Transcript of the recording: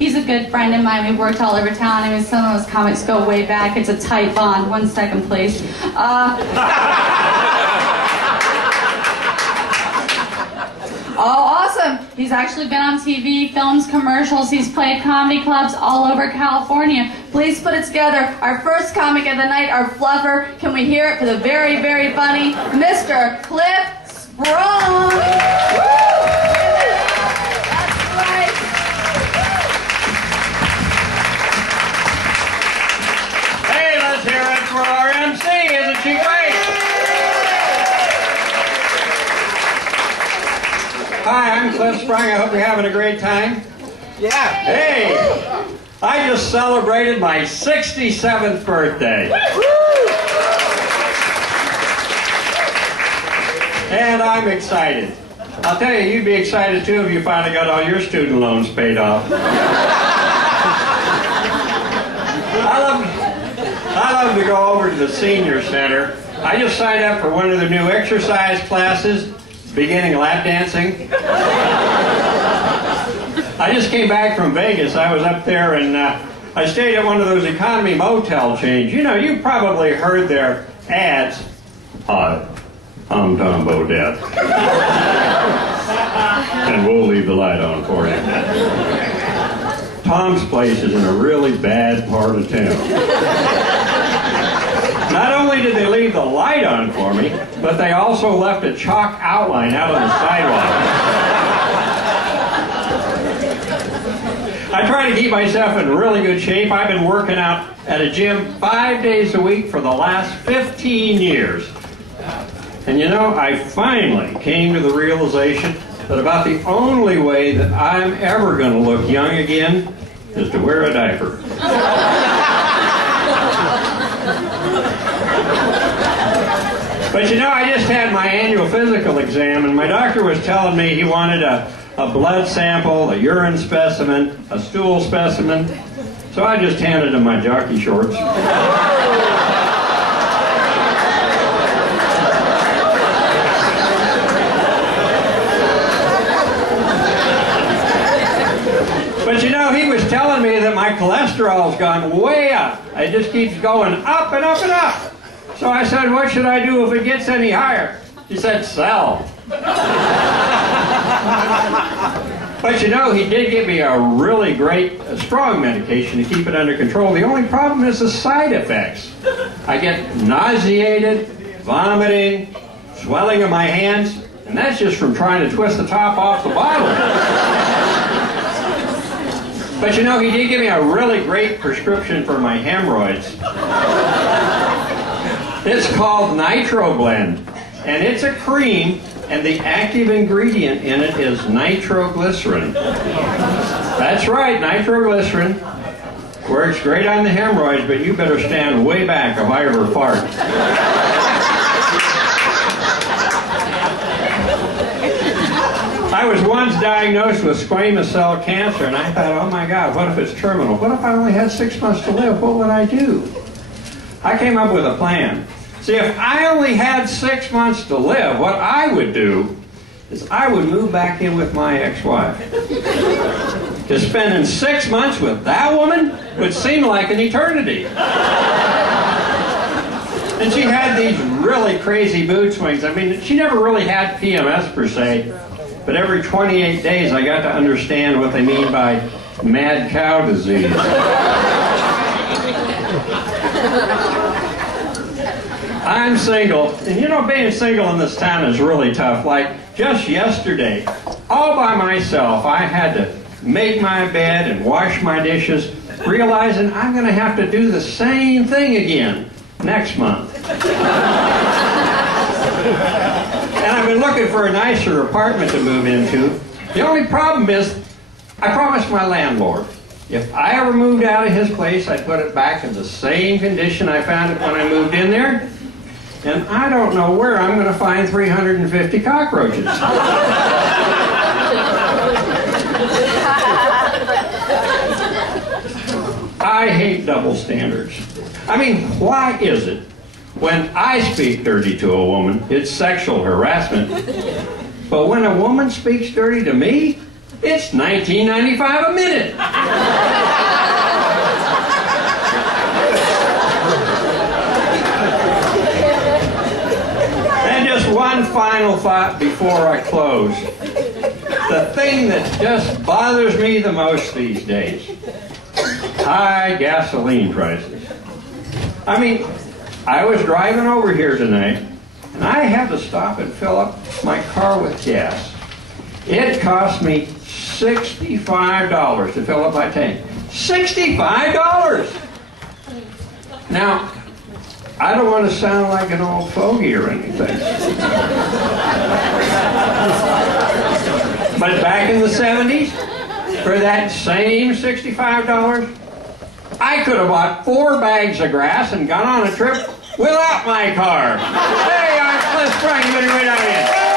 He's a good friend of mine. We've worked all over town. I mean, some of those comics go way back. It's a tight bond. 1 second, please. Oh, awesome. He's actually been on TV, films, commercials. He's played comedy clubs all over California. Please put it together. Our first comic of the night, our fluffer. Can we hear it for the very, very funny Mr. Cliff Sprung? Woo! That's right. Hey, let's hear it for our MC. Isn't she great? Hi, I'm Cliff Sprung. I hope you're having a great time. Yeah. Hey, I just celebrated my 67th birthday. And I'm excited. I'll tell you, you'd be excited too if you finally got all your student loans paid off. I love to go over to the senior center. I just signed up for one of the new exercise classes, beginning lap dancing. I just came back from Vegas. I was up there and I stayed at one of those economy motel chains. You know, you probably heard their ads. Hi, I'm Tom Bodette. And we'll leave the light on for you. Tom's place is in a really bad part of town. Not only did they leave the light on for me, but they also left a chalk outline out on the sidewalk. I try to keep myself in really good shape. I've been working out at a gym 5 days a week for the last 15 years. And you know, I finally came to the realization that about the only way that I'm ever going to look young again is to wear a diaper. But you know, I just had my annual physical exam, and my doctor was telling me he wanted a blood sample, a urine specimen, a stool specimen. So I just handed him my jockey shorts. But you know, he was telling me that my cholesterol's gone way up. It just keeps going up and up and up. So I said, what should I do if it gets any higher? He said, sell. But you know, he did give me a really great, strong medication to keep it under control. The only problem is the side effects. I get nauseated, vomiting, swelling of my hands, and that's just from trying to twist the top off the bottle. But you know, he did give me a really great prescription for my hemorrhoids. It's called Nitroblend, and it's a cream, and the active ingredient in it is nitroglycerin. That's right, nitroglycerin. Works great on the hemorrhoids, but you better stand way back if I ever fart. I was once diagnosed with squamous cell cancer, and I thought, oh my God, what if it's terminal? What if I only had 6 months to live? What would I do? I came up with a plan. See, if I only had 6 months to live, what I would do is I would move back in with my ex-wife. Because spending 6 months with that woman would seem like an eternity. And she had these really crazy mood swings. I mean, she never really had PMS per se, but every 28 days I got to understand what they mean by mad cow disease. I'm single, and you know, being single in this town is really tough. Like, just yesterday, all by myself, I had to make my bed and wash my dishes, realizing I'm going to have to do the same thing again next month. And I've been looking for a nicer apartment to move into. The only problem is, I promised my landlord, if I ever moved out of his place, I'd put it back in the same condition I found it when I moved in there. And I don't know where I'm going to find 350 cockroaches. I hate double standards. I mean, why is it when I speak dirty to a woman, it's sexual harassment, but when a woman speaks dirty to me, it's $19.95 a minute? before I close, the thing that just bothers me the most these days, high gasoline prices. I mean, I was driving over here tonight, and I had to stop and fill up my car with gas. It cost me $65 to fill up my tank. $65! Now, I don't want to sound like an old fogey or anything. But back in the 70s, for that same $65, I could have bought 4 bags of grass and gone on a trip without my car. Hey, I'm Cliff Sprung. Everybody right out here.